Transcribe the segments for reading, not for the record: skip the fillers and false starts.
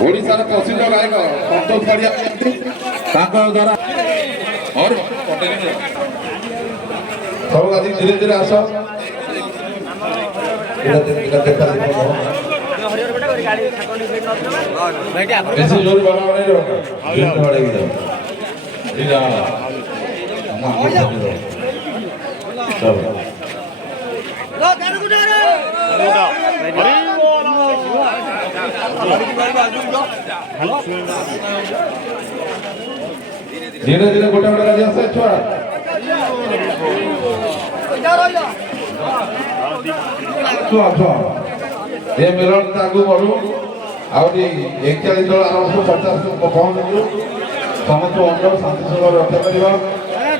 ओडिशार प्रसिद्ध गायक संतोष बड़िया द्वारा और सब आज धीरे धीरे आस बेसी जोर धीरे धीरे गोटे गोटे राजी आसे छुआ छुआ छुआ ये मेलन आगू बढ़ू आउरी 41 दल आरंभ 50 पहुंचू समस्त अंडर शांति सुलभ रक्षा करवा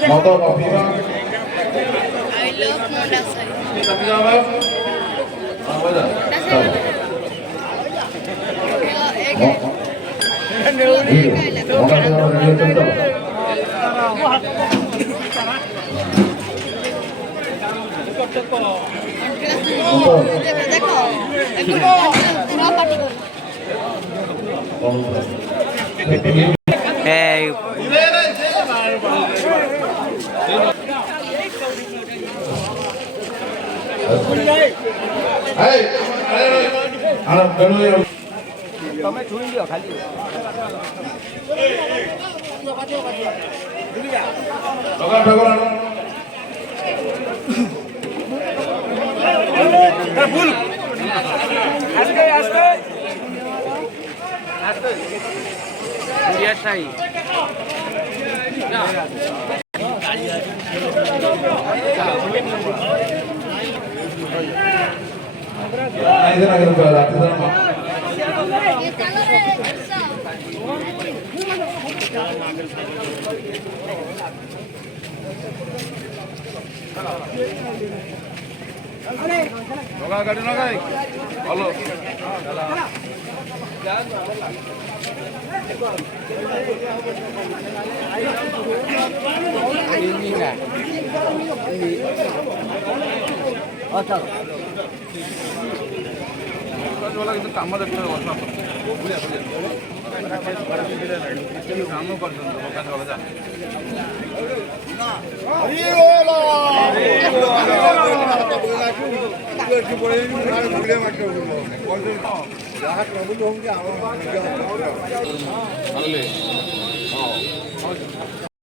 मद न पीवा તમે છોડી દો ખાલી લગા ઠાકોર ফুল আস্তে আস্তে আস্তে গুড়িয়া সাই আইদের আগে রাতে দাঁড়া নগা গাড়ি নগাই ভালো কিন্তু কাম দেখতে বসা কাম করছেন